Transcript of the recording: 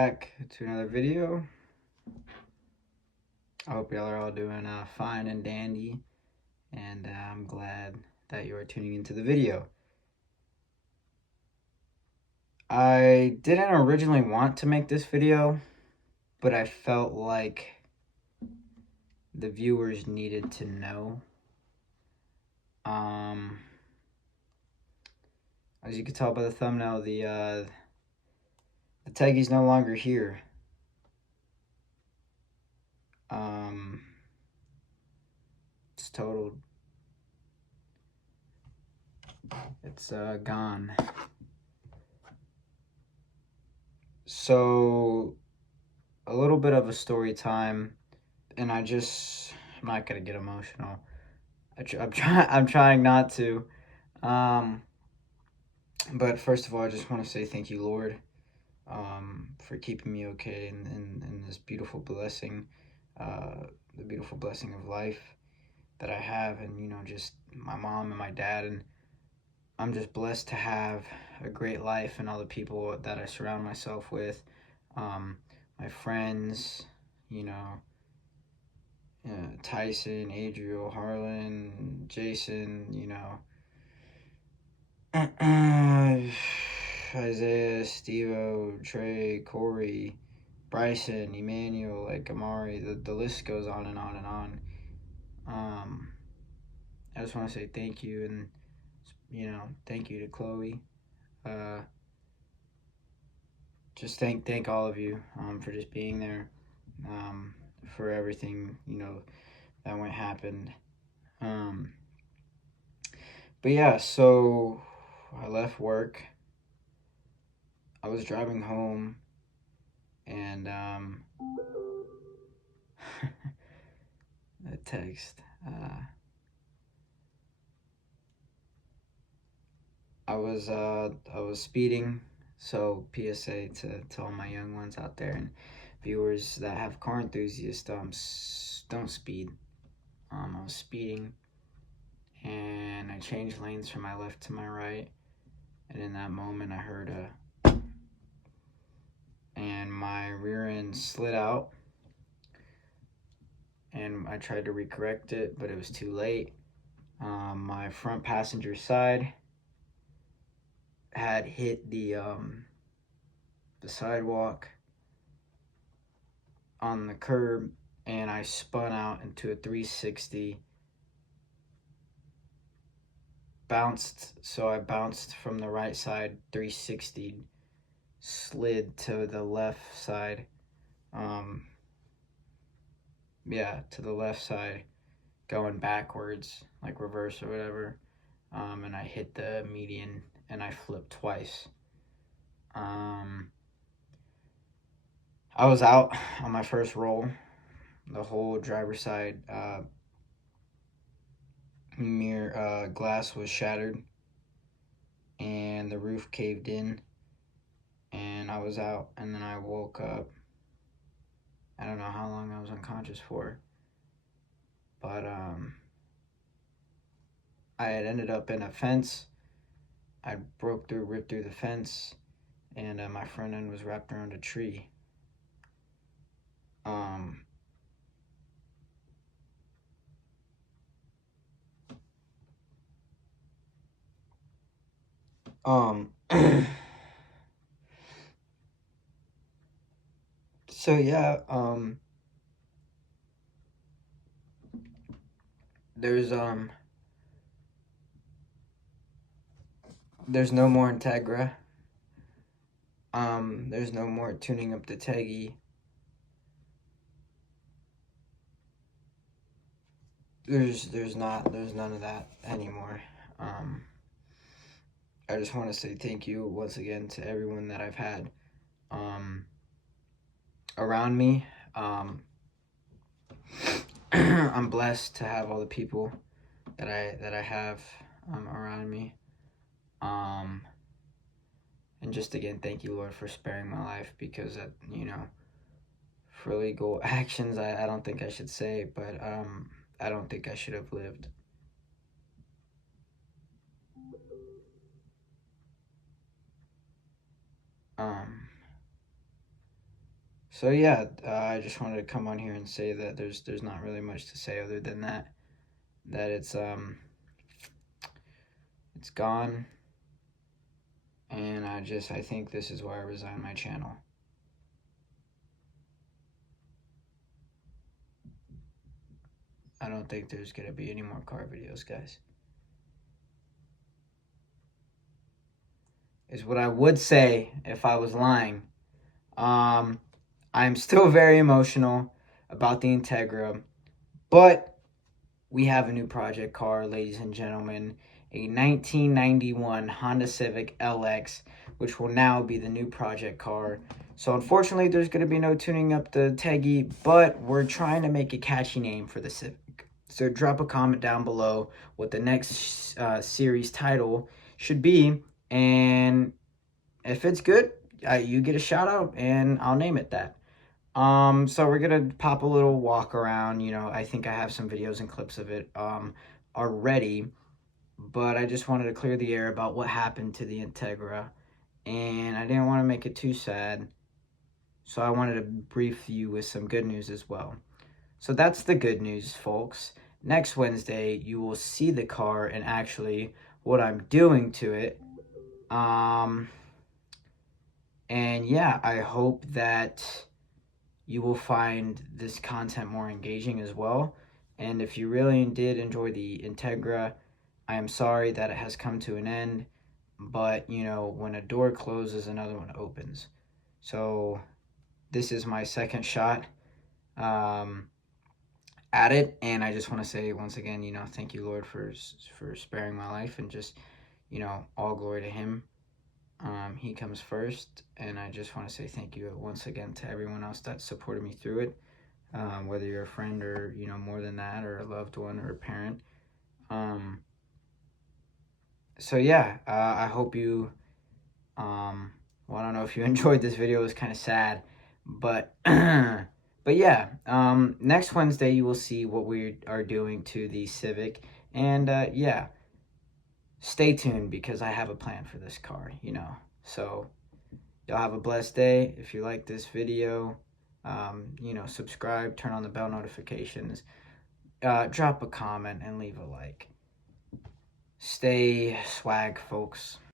back to another video. I hope y'all are all doing fine and dandy, and I'm glad that you are tuning into the video. I didn't originally want to make this video, but I felt like the viewers needed to know. As you can tell by the thumbnail, the Teggy's no longer here. It's totaled. It's gone. So, a little bit of a story time, and I'm not gonna get emotional. I'm trying not to. But first of all, I just want to say thank you, Lord, for keeping me okay in this beautiful blessing, the beautiful blessing of life that I have, and just my mom and my dad, and I'm just blessed to have a great life and all the people that I surround myself with, my friends, Tyson, Adriel, Harlan, Jason, Isaiah, Stevo, Trey, Corey, Bryson, Emmanuel, like Amari, the list goes on and on and on. I just want to say thank you, and thank you to Chloe. Just thank all of you for just being there, for everything that went happened. But yeah, so I left work. I was driving home, and a text. I was speeding, so PSA to all my young ones out there and viewers that have car enthusiasts, don't speed. I was speeding, and I changed lanes from my left to my right, and in that moment I heard and my rear end slid out, and I tried to recorrect it, but it was too late. My front passenger side had hit the sidewalk on the curb, and I spun out into a 360. So I bounced from the right side, 360, slid to the left side. To the left side, going backwards, like reverse or whatever. And I hit the median, and I flipped twice. I was out on my first roll. The whole driver's side mirror glass was shattered, and the roof caved in, and I was out. And then I woke up. I don't know how long I was unconscious for, but I had ended up in a fence. I ripped through the fence, and my front end was wrapped around a tree. So yeah, there's no more Integra. There's no more tuning up the Teggy. There's none of that anymore. I just want to say thank you once again to everyone that I've had around me. I'm blessed to have all the people that I have around me. And just again, thank you, Lord, for sparing my life, because for legal actions, I don't think I should say, but I don't think I should have lived. So yeah, I just wanted to come on here and say that there's not really much to say other than that it's gone, and I think this is why I resigned my channel. I don't think there's gonna be any more car videos, guys. Is what I would say if I was lying. I'm still very emotional about the Integra, but we have a new project car, ladies and gentlemen, a 1991 Honda Civic LX, which will now be the new project car. So unfortunately, there's going to be no tuning up the Teggy, but we're trying to make a catchy name for the Civic. So drop a comment down below what the next series title should be, and if it's good, you get a shout out, and I'll name it that. So we're gonna pop a little walk around. I think I have some videos and clips of it already, but I just wanted to clear the air about what happened to the Integra, and I didn't want to make it too sad, so I wanted to brief you with some good news as well. So that's the good news, folks. Next Wednesday, you will see the car and actually what I'm doing to it. And yeah, I hope that you will find this content more engaging as well. And if you really did enjoy the Integra, I am sorry that it has come to an end, but when a door closes, another one opens. So this is my second shot um, at it, and I just want to say once again, thank you, Lord, for sparing my life, and just all glory to Him. He comes first, and I just want to say thank you once again to everyone else that supported me through it, whether you're a friend or more than that, or a loved one or a parent. So yeah, I hope you. Well, I don't know if you enjoyed this video. It was kind of sad, but but yeah. Next Wednesday you will see what we are doing to the Civic, and yeah. Stay tuned because I have a plan for this car, So y'all have a blessed day. If you like this video, subscribe, turn on the bell notifications, drop a comment, and leave a like. Stay swag, folks.